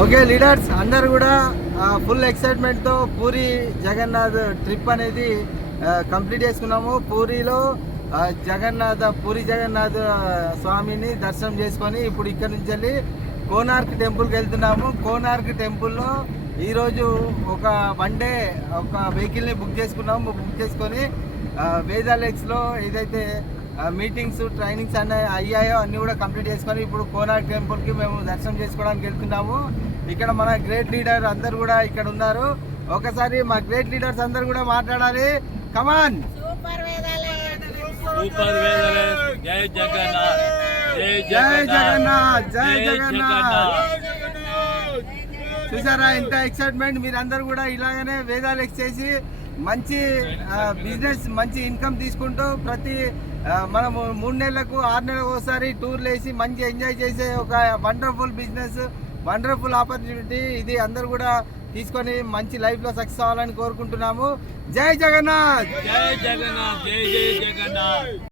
Okay leaders అందరు కూడా full ఎక్సైట్మెంట్తో puri Jagannadh trip అనేది కంప్లీట్ చేసుకున్నాము. పూరిలో పూరి జగన్నాథ్ స్వామిని దర్శనం చేసుకొని ఇప్పుడు ఇక్కడ నుంచి వెళ్ళి కోనార్క్ టెంపుల్కి వెళ్తున్నాము. కోనార్క్ టెంపుల్లో ఈరోజు ఒక వన్ డే ఒక వెహికల్ని బుక్ చేసుకున్నాము. బుక్ చేసుకొని వేదాలెక్స్లో ఏదైతే మీటింగ్స్ ట్రైనింగ్స్ అన్నీ అయ్యాయో అన్నీ కూడా కంప్లీట్ చేసుకొని ఇప్పుడు కోనార్క్ టెంపుల్కి మేము దర్శనం చేసుకోవడానికి వెళ్తున్నాము. ఇక్కడ మన గ్రేట్ లీడర్ అందరు కూడా ఇక్కడ ఉన్నారు. ఒకసారి మా గ్రేట్ లీడర్స్ అందరు కూడా మాట్లాడాలి. కమాన్. జై జగన్నాథ్, జై జగన్నాథ్, జై జగన్నాథ్. చూసారా ఎంత ఎక్సైట్మెంట్. మీరందరూ కూడా ఇలాగనే వేదాలెక్స్ చేసి మంచి బిజినెస్ మంచి ఇన్కమ్ తీసుకుంటూ ప్రతి మనము 3 నెలలకు 6 నెలలకు ఒకసారి టూర్లు వేసి మంచి ఎంజాయ్ చేసే ఒక వండర్ఫుల్ బిజినెస్, వండర్ఫుల్ ఆపర్చునిటీ ఇది. అందరూ కూడా తీసుకొని మంచి లైఫ్లో సక్సెస్ అవ్వాలని కోరుకుంటున్నాము. జై జగన్నాథ్, జై జగన్నాథ్, జై జై జగన్నాథ్.